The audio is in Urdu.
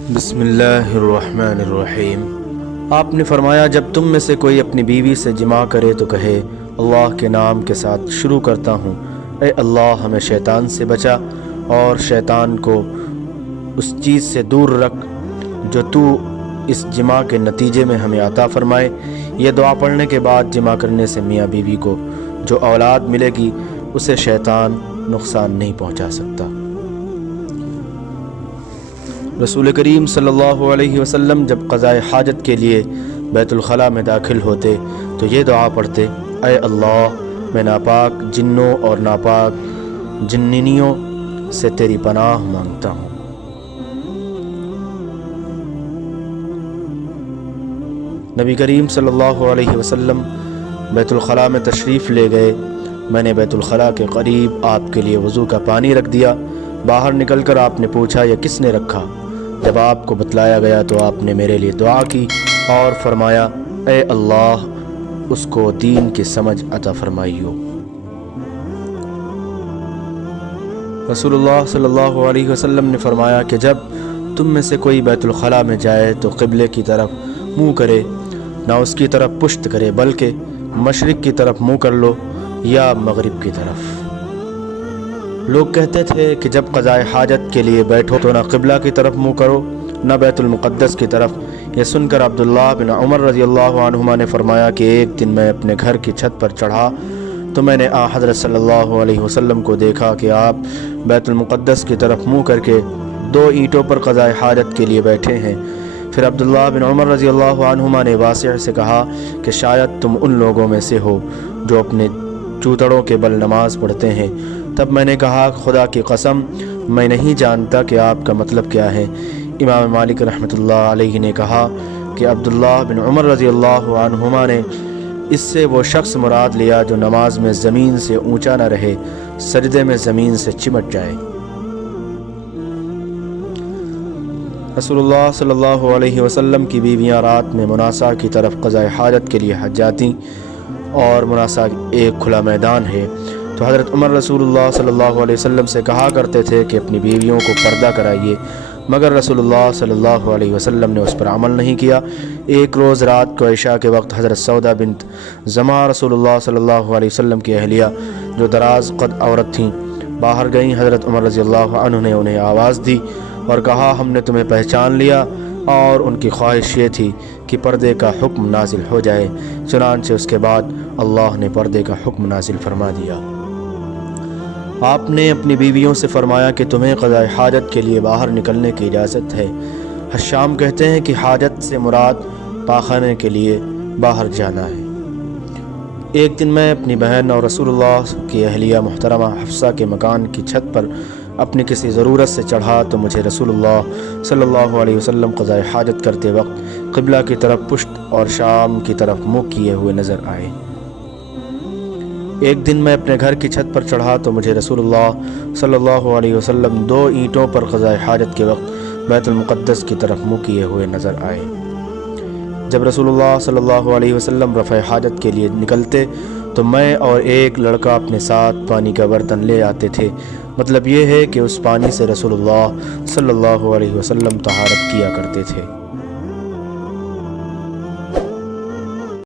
بسم اللہ الرحمن الرحیم۔ آپ نے فرمایا جب تم میں سے کوئی اپنی بیوی سے جماع کرے تو کہے اللہ کے نام کے ساتھ شروع کرتا ہوں، اے اللہ ہمیں شیطان سے بچا اور شیطان کو اس چیز سے دور رکھ جو تو اس جماع کے نتیجے میں ہمیں عطا فرمائے۔ یہ دعا پڑھنے کے بعد جماع کرنے سے میاں بیوی کو جو اولاد ملے گی اسے شیطان نقصان نہیں پہنچا سکتا۔ رسول کریم صلی اللہ علیہ وسلم جب قضاء حاجت کے لیے بیت الخلاء میں داخل ہوتے تو یہ دعا پڑھتے، اے اللہ میں ناپاک جنوں اور ناپاک جننیوں سے تیری پناہ مانگتا ہوں۔ نبی کریم صلی اللہ علیہ وسلم بیت الخلاء میں تشریف لے گئے۔ میں نے بیت الخلاء کے قریب آپ کے لیے وضو کا پانی رکھ دیا۔ باہر نکل کر آپ نے پوچھا یہ کس نے رکھا؟ جب آپ کو بتلایا گیا تو آپ نے میرے لیے دعا کی اور فرمایا، اے اللہ اس کو دین کی سمجھ عطا فرمائیو۔ رسول اللہ صلی اللہ علیہ وسلم نے فرمایا کہ جب تم میں سے کوئی بیت الخلاء میں جائے تو قبلے کی طرف منہ کرے، نہ اس کی طرف پشت کرے بلکہ مشرق کی طرف منہ کر لو یا مغرب کی طرف۔ لوگ کہتے تھے کہ جب قضاء حاجت کے لیے بیٹھو تو نہ قبلہ کی طرف منہ کرو نہ بیت المقدس کی طرف۔ یہ سن کر عبداللہ بن عمر رضی اللہ عنہما نے فرمایا کہ ایک دن میں اپنے گھر کی چھت پر چڑھا تو میں نے حضرت صلی اللہ علیہ وسلم کو دیکھا کہ آپ بیت المقدس کی طرف منہ کر کے 2 اینٹوں پر قضاء حاجت کے لیے بیٹھے ہیں۔ پھر عبداللہ بن عمر رضی اللہ عنہما نے واسع سے کہا کہ شاید تم ان لوگوں میں سے ہو جو اپنے چوتڑوں کے بل نماز پڑھتے ہیں۔ تب میں نے کہا خدا کی قسم میں نہیں جانتا کہ آپ کا مطلب کیا ہے۔ امام مالک رحمۃ اللہ علیہ نے کہا کہ عبداللہ بن عمر رضی اللہ عنہما نے اس سے وہ شخص مراد لیا جو نماز میں زمین سے اونچا نہ رہے، سجدے میں زمین سے چمٹ جائے۔ رسول اللہ صلی اللہ علیہ وسلم کی بیویاں رات میں مناسا کی طرف قضاء حاجت کے لیے حج جاتی اور مناسا ایک کھلا میدان ہے تو حضرت عمر رسول اللہ صلی اللہ علیہ وسلم سے کہا کرتے تھے کہ اپنی بیویوں کو پردہ کرائیے، مگر رسول اللہ صلی اللہ علیہ وسلم نے اس پر عمل نہیں کیا۔ ایک روز رات کو عشاء کے وقت حضرت سودا بنت زمعہ رسول اللہ صلی اللہ علیہ وسلم کی اہلیہ جو دراز قد عورت تھیں باہر گئیں۔ حضرت عمر رضی اللہ عنہ نے انہیں آواز دی اور کہا ہم نے تمہیں پہچان لیا، اور ان کی خواہش یہ تھی کہ پردے کا حکم نازل ہو جائے، چنانچہ اس کے بعد اللہ نے پردے کا حکم نازل فرما دیا۔ آپ نے اپنی بیویوں سے فرمایا کہ تمہیں قضاء حاجت کے لیے باہر نکلنے کی اجازت ہے۔ حشام کہتے ہیں کہ حاجت سے مراد پاخانے کے لیے باہر جانا ہے۔ ایک دن میں اپنی بہن اور رسول اللہ کی اہلیہ محترمہ حفصہ کے مکان کی چھت پر اپنی کسی ضرورت سے چڑھا تو مجھے رسول اللہ صلی اللہ علیہ وسلم قضاء حاجت کرتے وقت قبلہ کی طرف پشت اور شام کی طرف منہ کیے ہوئے نظر آئے۔ ایک دن میں اپنے گھر کی چھت پر چڑھا تو مجھے رسول اللہ صلی اللہ علیہ وسلم 2 اینٹوں پر قضاء حاجت کے وقت بیت المقدس کی طرف منہ کیے ہوئے نظر آئے۔ جب رسول اللہ صلی اللہ علیہ وسلم رفع حاجت کے لیے نکلتے تو میں اور ایک لڑکا اپنے ساتھ پانی کا برتن لے آتے تھے۔ مطلب یہ ہے کہ اس پانی سے رسول اللہ صلی اللہ علیہ وسلم طہارت کیا کرتے تھے۔